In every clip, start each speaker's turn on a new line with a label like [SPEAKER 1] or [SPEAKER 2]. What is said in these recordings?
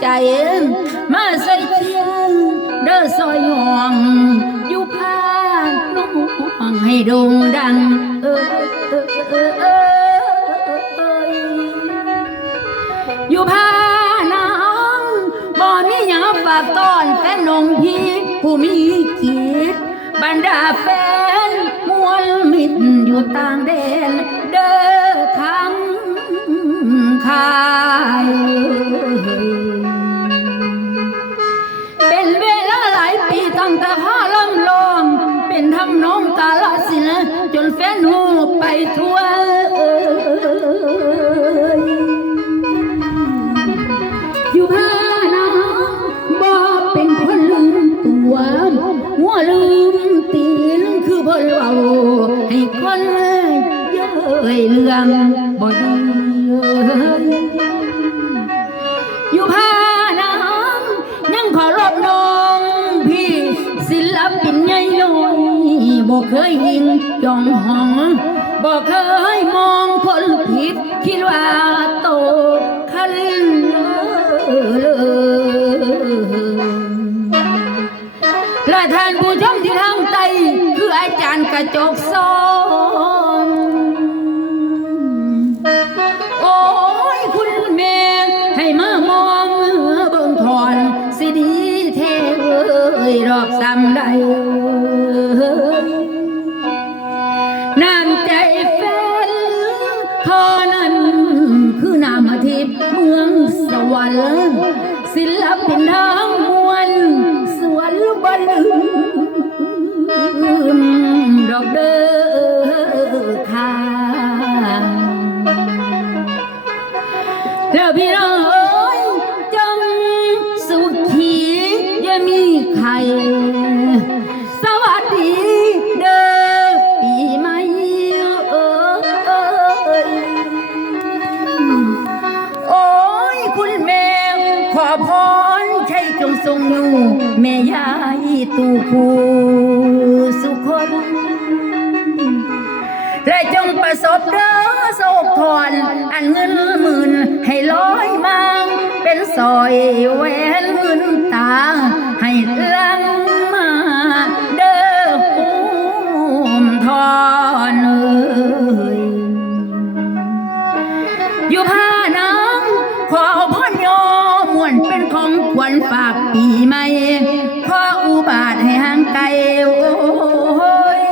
[SPEAKER 1] ใจ มาใส่เทียนเด้อซอยห่วงอยู่พานน้องให้ดงดัง เออเออเออเออยู่พาน้องบ่มีหยังฝากต้อนแฟนนงพี่ผู้มีจิตบรรดาแฟนมวลมิตรอยู่ต่างแดนเด้อทั้งคาย ตั้งแต่พ่อลำลอง เป็นทำน้องกาลสินจนแฟนหูไปทั่วอยู่พาน้องบ่เป็นคนลืมตัวหัวลืมตีนคือเพนเบาให้คนเย้ยเรื่องบ่ดี บ่เคยยิงจองห้องบ่เคยมองคนผิดคิดว่าโตคันเลยและท่านผู้ชมที่ทางใต้คืออาจารย์กระจกซองโอ้ยคุณแม่ให้มามองเมื่อเบิ่งถอนสิดีแท้เอ้ยรอบซ้ำใด ทอนั้นคือน้ำอาทิตย์เมืองสวรรค์ศิลปินทั้งมวลสวนบอลลืมดอกเด้อข้างแล้วพี่น้องเอ้ยจงสุขีอย่ามีใคร อพรใช่จงทรงอยู่ แม่ยายตู่คูสุคนและจงประสบเด้อโศกทอนอันเงินหมื่นให้ร้อยมังเป็นสอยแหวนเงินตา ให้ลังมาเด้อภูมทอน ห่างไกลโอ้ย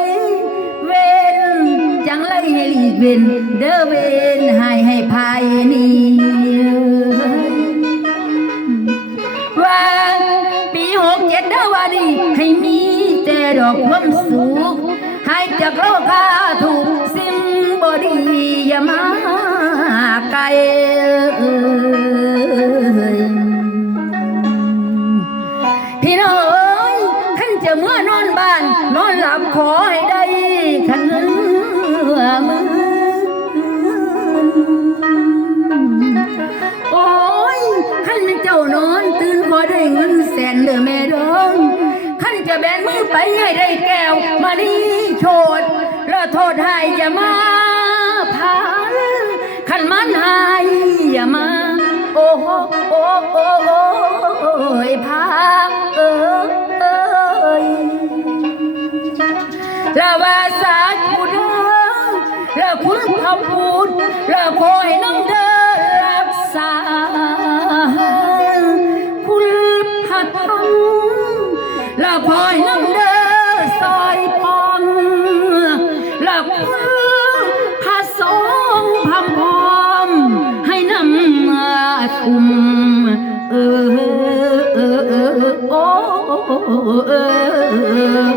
[SPEAKER 1] เวนจังไรให้หลีกเวนเด้อเวนให้ให้ภายนี้ว่าปีหกเจ็ดเด้อว่าดีให้มีแต่ดอกความสุขให้จากโลกาถูกสิ่งบดีอย่ามา แบนมือไปให้ได้แก้ว มาดีโชดแล้วโทษให้อย่ามาพานขันมันหายอย่ามา โอ้โหโอ้โอ้โอ้ยพาเอ้ยละวาสาคูด้อละคุณพระพุทธละคอยน้องเด้ พระสงฆ์พำพร้อม ให้นำมาคุมเออเออเออโอ้เออ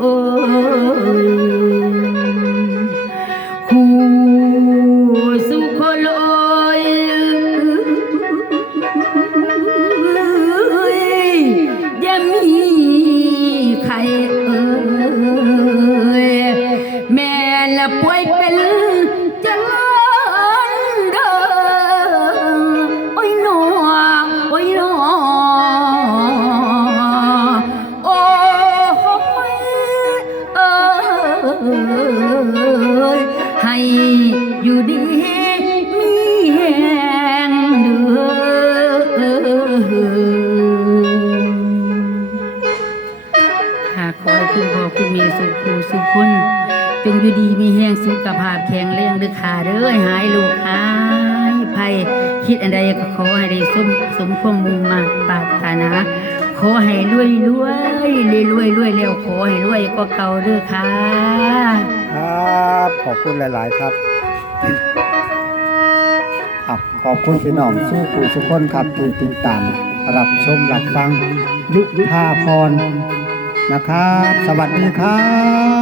[SPEAKER 1] โอ้ ขอให้
[SPEAKER 2] คุ
[SPEAKER 1] ณพ่อคุณแม่สุขูสุขคุณจงอยู่ดีมีแห้งสุขภาพแข็งแรงเด้อค่ะเด้อหายลูกหายภัยคิดอันใดก็ขอให้ได้สมสมความมุ่งมาปรารถนาขอให้รวยรวยรวยรวยรวยแล้วขอให้รวยก็เก่าเด้อค่ะ
[SPEAKER 2] ครับขอบคุณหลาย ๆ ครับครับขอบคุณพี่น้องสู้ผู้สุกคนครับที่ติดตามรับชมรับฟังลุภาพร นะครับ สวัสดีครับ